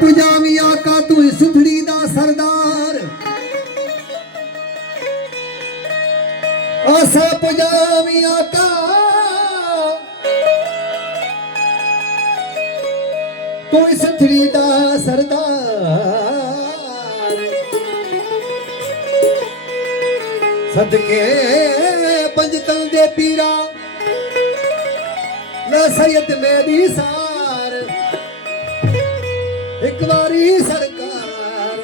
पुजावी आका तू सुथड़ी दा सरदार आसा पुजावी आका तू सुथड़ी दा सरदार सदके पंजतन दे पीरा ना सैयद मेरी सार एक बारी सरकार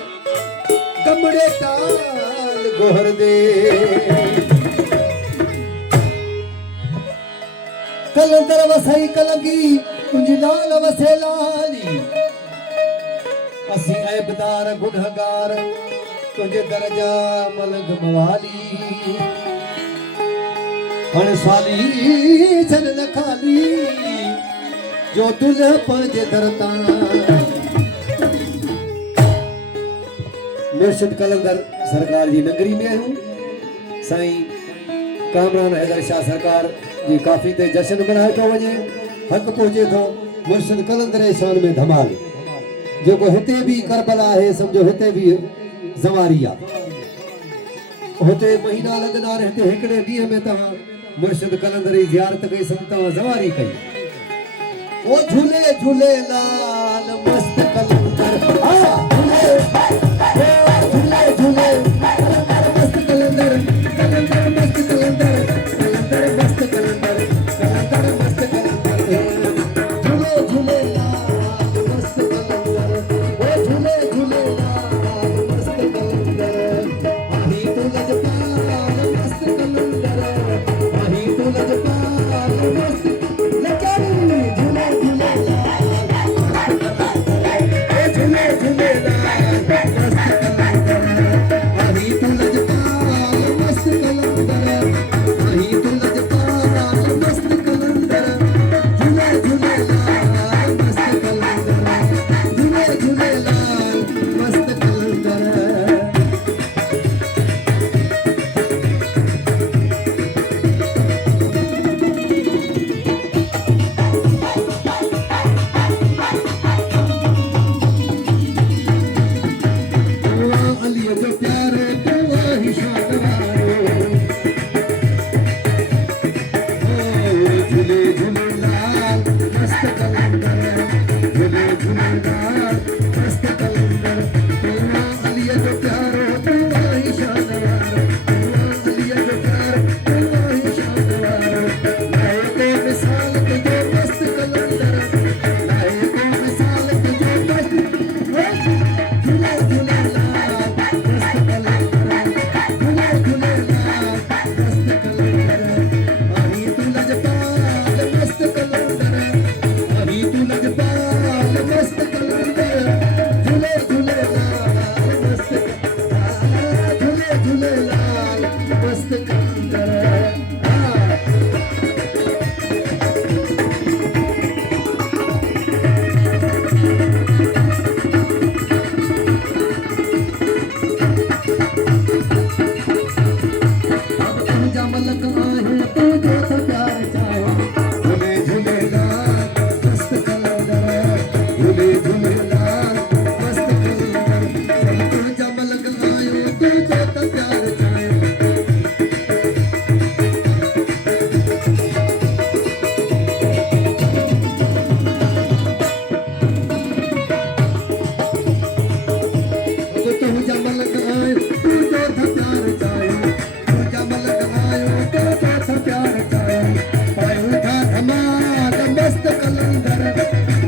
कमड़े टाल गोहर दे कलंदर वसाई कलगी तुझी लाल वसे लाली असी ऐबदार गुनहगार तुझे दर्जा मलग मवाली हण साली जन न खाली जो दुल्ह पंजे दरता मुर्शिद कलंदर सरकार जी नगरी में हूँ साईं कामरान हैदर शाह सरकार जी काफी ते जश्न मनाए तो वजे हक पहुंचे तो मुर्शिद कलंदर शान में धमाल जो को हिते भी करबला है समझो हिते भी जवारिया होते महीना लगना रहते हिकड़े ॾींहं में तव्हां मुर्शिद कलंदर जी ज़ियारत कई तव्हां ज़वारी कई ओ झूले झूले लाल मस्त कलंदर झूले झूले झूले मस्त कलंदर कलंदर मस्त कलंदर कलंदर मस्त कलंदर कलंदर मस्त कलंदर झूले झूले लाल मस्त कलंदर ओ झूले झूले लाल मस्त कलंदर आही तो लजपाल मस्त कलंदर आही तो लजपाल मस्त लकारी झूले झूले लाल झूले झूले लाल मस्त कलंदर आही तो लजपाल मस्त कलंदर आही तो लजपाल मस्त कलंदर झूले झूले लाल मस्त कलंदर झूले झूले लाल मस्त कलंदर अली जो प्यार तो वही शान वारो झूले झूले लाल मस्त कलंदर झूले झूले लाल मस्त कलंदर अली जो प्यार तो वही शान वारो अली जो प्यार तो वही शान वारो लाए को मिसाल के जो मस्त कलंदर लाए को मिसाल के जो मस्त झूले झूले लाल मस्त कलंदर झूले झूले लाल मस्त कलंदर आही तू लजपाल मस्त कलंदर आही तू लजपाल मस्त कलंदर झूले झूले लाल मस्त झूले झूले लाल मस्त कलंदर मलक आहे तो जो प्यार चाहे झूले झूले लाल मस्त कलंदर झूले झूले लाल मस्त कलंदर तुझा मलक आयो तो जो प्यार चाहे तुझा मलक आयो तो जो प्यार चाहे तुझा मलक आयो तो जो प्यार चाहे पायो था धमाल मस्त कलंदर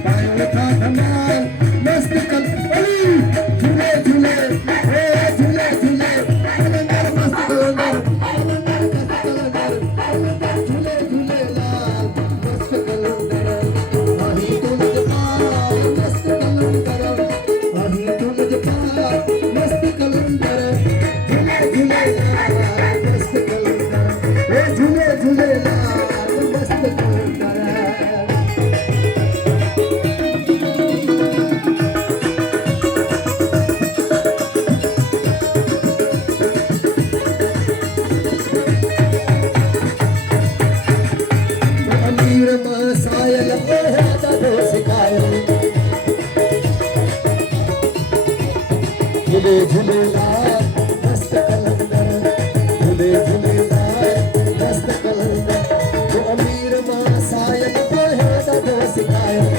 पायो था धमाल मस्त कलंदर झूले झूले झूले झूले कलंदर मस्त कलंदर कलंदर मस्त कलंदर कलंदर झूले झूले लाल मस्त कलंदर आही तो लजपाल मस्त कलंदर आही तो लजपाल मस्त कलंदर झूले झूले लाल मस्त कलंदर झूले झूले लाल मस्त कलंदर झूले झूलेलाल मस्त कलंदर झूले झूलेलाल मस्त कलंदर तो अमीर मां सायन पढ़े ॾाढो सिखायो